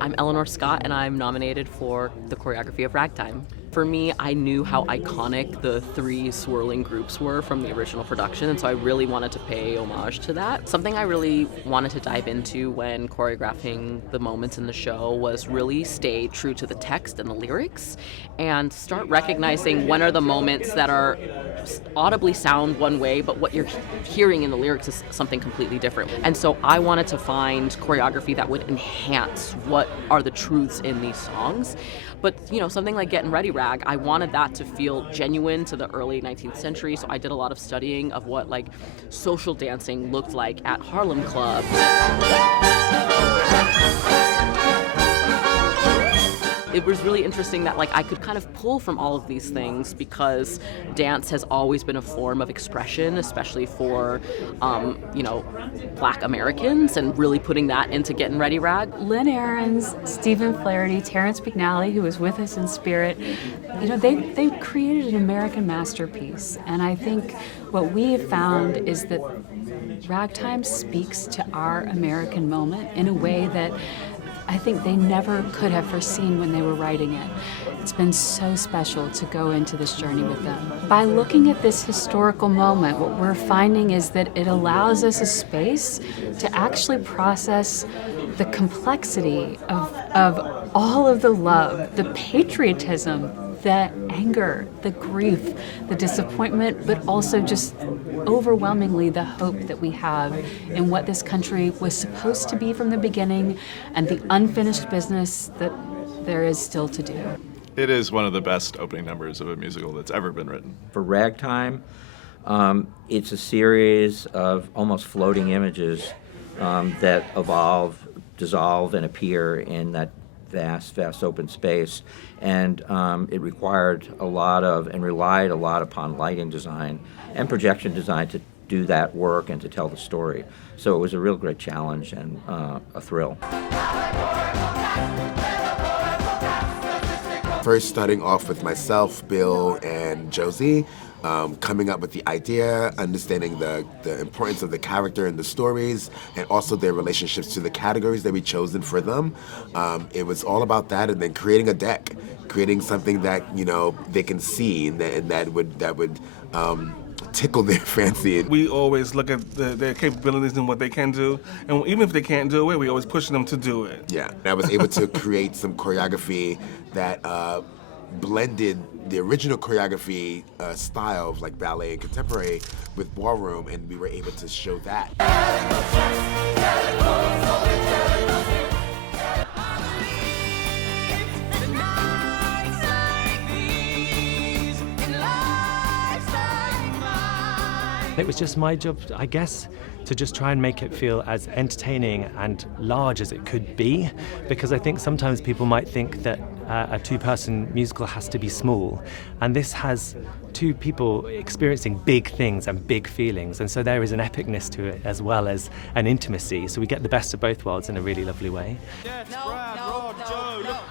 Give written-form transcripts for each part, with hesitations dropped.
I'm Eleanor Scott, and I'm nominated for the choreography of Ragtime. For me, I knew how iconic the three swirling groups were from the original production, and so I really wanted to pay homage to that. Something I really wanted to dive into when choreographing the moments in the show was really stay true to the text and the lyrics, and start recognizing when are the moments that are audibly sound one way, but what you're hearing in the lyrics is something completely different. And so I wanted to find choreography that would enhance what are the truths in these songs. But, you know, something like Getting Ready Rag, I wanted that to feel genuine to the early 19th century, so I did a lot of studying of what, like, social dancing looked like at Harlem clubs. It was really interesting that, like, I could kind of pull from all of these things because dance has always been a form of expression, especially for, Black Americans, and really putting that into Getting Ready Rag. Lynn Ahrens, Stephen Flaherty, Terrence McNally, who was with us in spirit, they created an American masterpiece. And I think what we have found is that Ragtime speaks to our American moment in a way that I think they never could have foreseen when they were writing it. It's been so special to go into this journey with them. By looking at this historical moment, what we're finding is that it allows us a space to actually process the complexity of all of the love, the patriotism, the anger, the grief, the disappointment, but also just overwhelmingly the hope that we have in what this country was supposed to be from the beginning and the unfinished business that there is still to do. It is one of the best opening numbers of a musical that's ever been written. For Ragtime, it's a series of almost floating images that evolve, dissolve, and appear in that vast open space. And it required a lot of, and relied a lot upon lighting design and projection design to do that work and to tell the story. So it was a real great challenge and a thrill. First starting off with myself, Bill, and Josie, coming up with the idea, understanding the importance of the character and the stories, and also their relationships to the categories that we chosen for them. It was all about that, and then creating a deck, creating something that they can see and that would tickle their fancy. We always look at their capabilities and what they can do, and even if they can't do it, we always push them to do it. Yeah, I was able to create some choreography that blended the original choreography style of like ballet and contemporary with ballroom, and we were able to show that. It was just my job, I guess, to just try and make it feel as entertaining and large as it could be, because I think sometimes people might think that a two-person musical has to be small, and this has two people experiencing big things and big feelings, and so there is an epicness to it as well as an intimacy, so we get the best of both worlds in a really lovely way.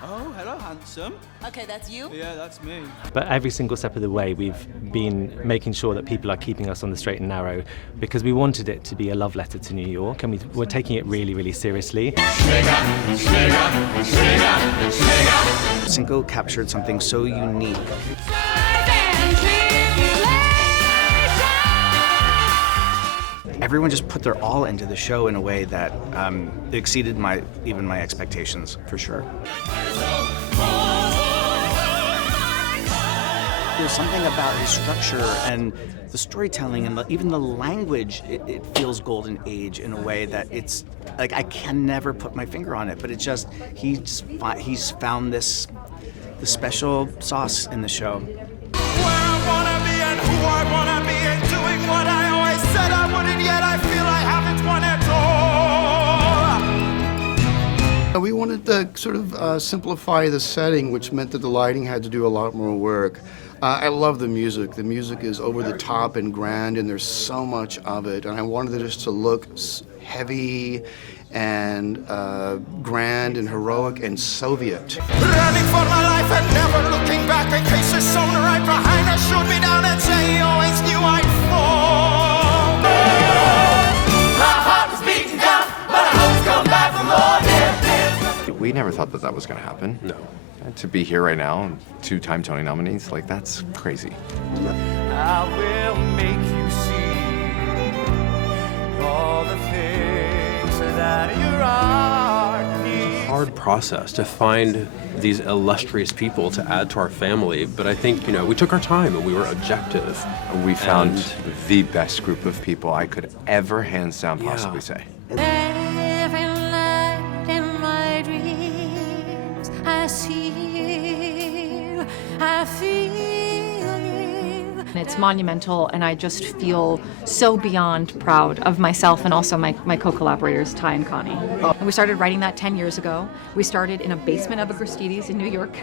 Oh, hello, handsome. Okay, that's you? Yeah, that's me. But every single step of the way, we've been making sure that people are keeping us on the straight and narrow, because we wanted it to be a love letter to New York, and we're taking it really, really seriously. Cinco captured something so unique. Everyone just put their all into the show in a way that exceeded even my expectations, for sure. There's something about his structure and the storytelling and even the language, it feels golden age in a way that it's, like, I can never put my finger on it, but it's just, he's found the special sauce in the show. Where I wanna be and who I wanna be and doing what I always said I wouldn't, yet I feel I haven't won at all. We wanted to sort of simplify the setting, which meant that the lighting had to do a lot more work. I love the music. The music is over the top and grand, and there's so much of it. And I wanted it just to look heavy and grand and heroic and Soviet. Running for my life and never looking back in case there's someone right behind us shoot me down and say he always knew I'd fall. My heart was beaten down, but I always come back for more. we never thought that was going to happen. No. And to be here right now, 2-time Tony nominees, like, that's crazy. I will make you see all the things that your art needs. Hard process to find these illustrious people to add to our family, but I think, we took our time and we were objective. We found the best group of people I could ever hands down possibly say. Every night in my dreams, I see you, I feel you. It's monumental, and I just feel so beyond proud of myself and also my co-collaborators, Ty and Connie. And we started writing that 10 years ago. We started in a basement of a Gristedes in New York.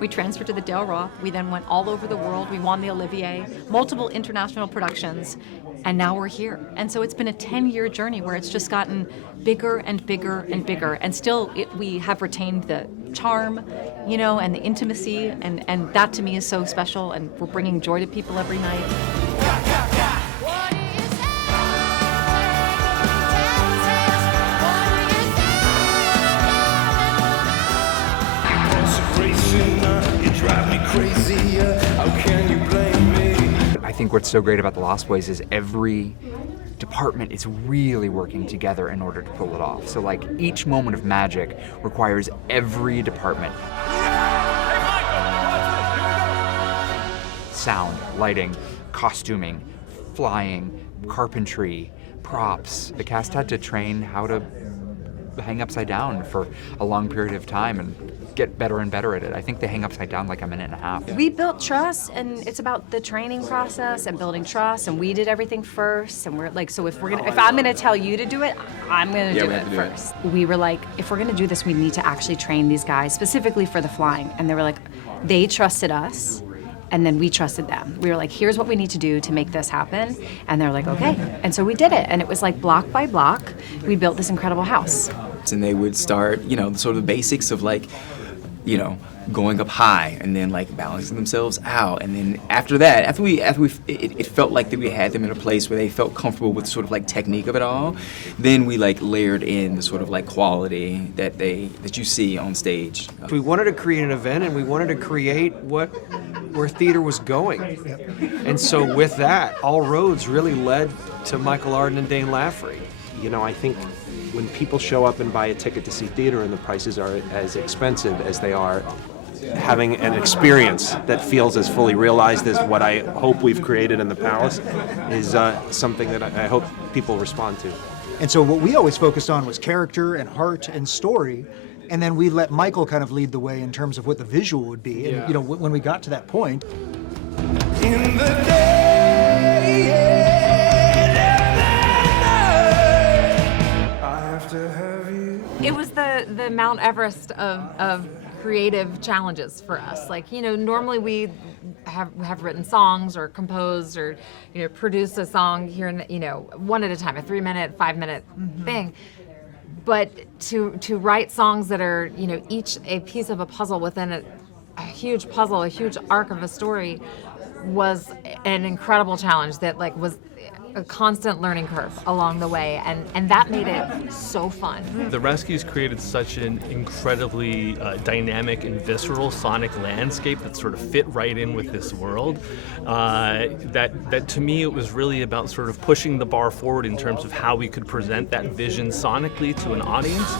We transferred to the Del Roth. We then went all over the world. We won the Olivier, multiple international productions, and now we're here. And so it's been a 10-year journey where it's just gotten bigger and bigger and bigger. And still, we have retained the charm, and the intimacy, and that to me is so special, and we're bringing joy to people every night. You drive me crazy, how can you blame me? I think what's so great about The Lost Boys is every department is really working together in order to pull it off. So like each moment of magic requires every department. Sound, lighting, costuming, flying, carpentry, props. The cast had to train how to hang upside down for a long period of time and get better and better at it. I think they hang upside down like a minute and a half. We built trust, and it's about the training process and building trust, and we did everything first, and we're like, so if I'm gonna tell you to do it, I'm gonna do it first. We were like, if we're gonna do this, we need to actually train these guys specifically for the flying, and they were like, they trusted us, and then we trusted them. We were like, here's what we need to do to make this happen, and they're like, okay, and so we did it, and it was like block by block, we built this incredible house. And they would start, sort of the basics of like, going up high and then like balancing themselves out, and then after that, it felt like that we had them in a place where they felt comfortable with sort of like technique of it all. Then we like layered in the sort of like quality that you see on stage. We wanted to create an event, and we wanted to create where theater was going, and so with that, all roads really led to Michael Arden and Dane Laffrey. I think when people show up and buy a ticket to see theater and the prices are as expensive as they are, having an experience that feels as fully realized as what I hope we've created in the Palace is something that I hope people respond to. And so what we always focused on was character and heart and story, and then we let Michael kind of lead the way in terms of what the visual would be. And when we got to that point, In the day, it was the Mount Everest of creative challenges for us. Like, normally we have written songs or composed or, produced a song here and, one at a time, a 3-minute, 5-minute thing. But to write songs that are, each a piece of a puzzle within a huge puzzle, a huge arc of a story was an incredible challenge that was a constant learning curve along the way, and that made it so fun. The Rescues created such an incredibly dynamic and visceral sonic landscape that sort of fit right in with this world, that to me it was really about sort of pushing the bar forward in terms of how we could present that vision sonically to an audience.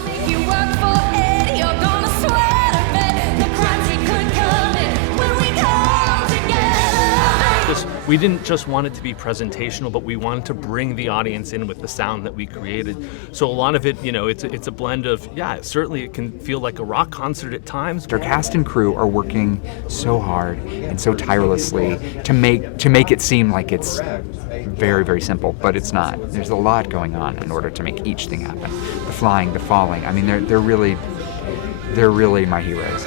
We didn't just want it to be presentational, but we wanted to bring the audience in with the sound that we created. So a lot of it, it's a blend of, certainly it can feel like a rock concert at times. Our cast and crew are working so hard and so tirelessly to make it seem like it's very, very simple, but it's not. There's a lot going on in order to make each thing happen. The flying, the falling, I mean, they're really my heroes.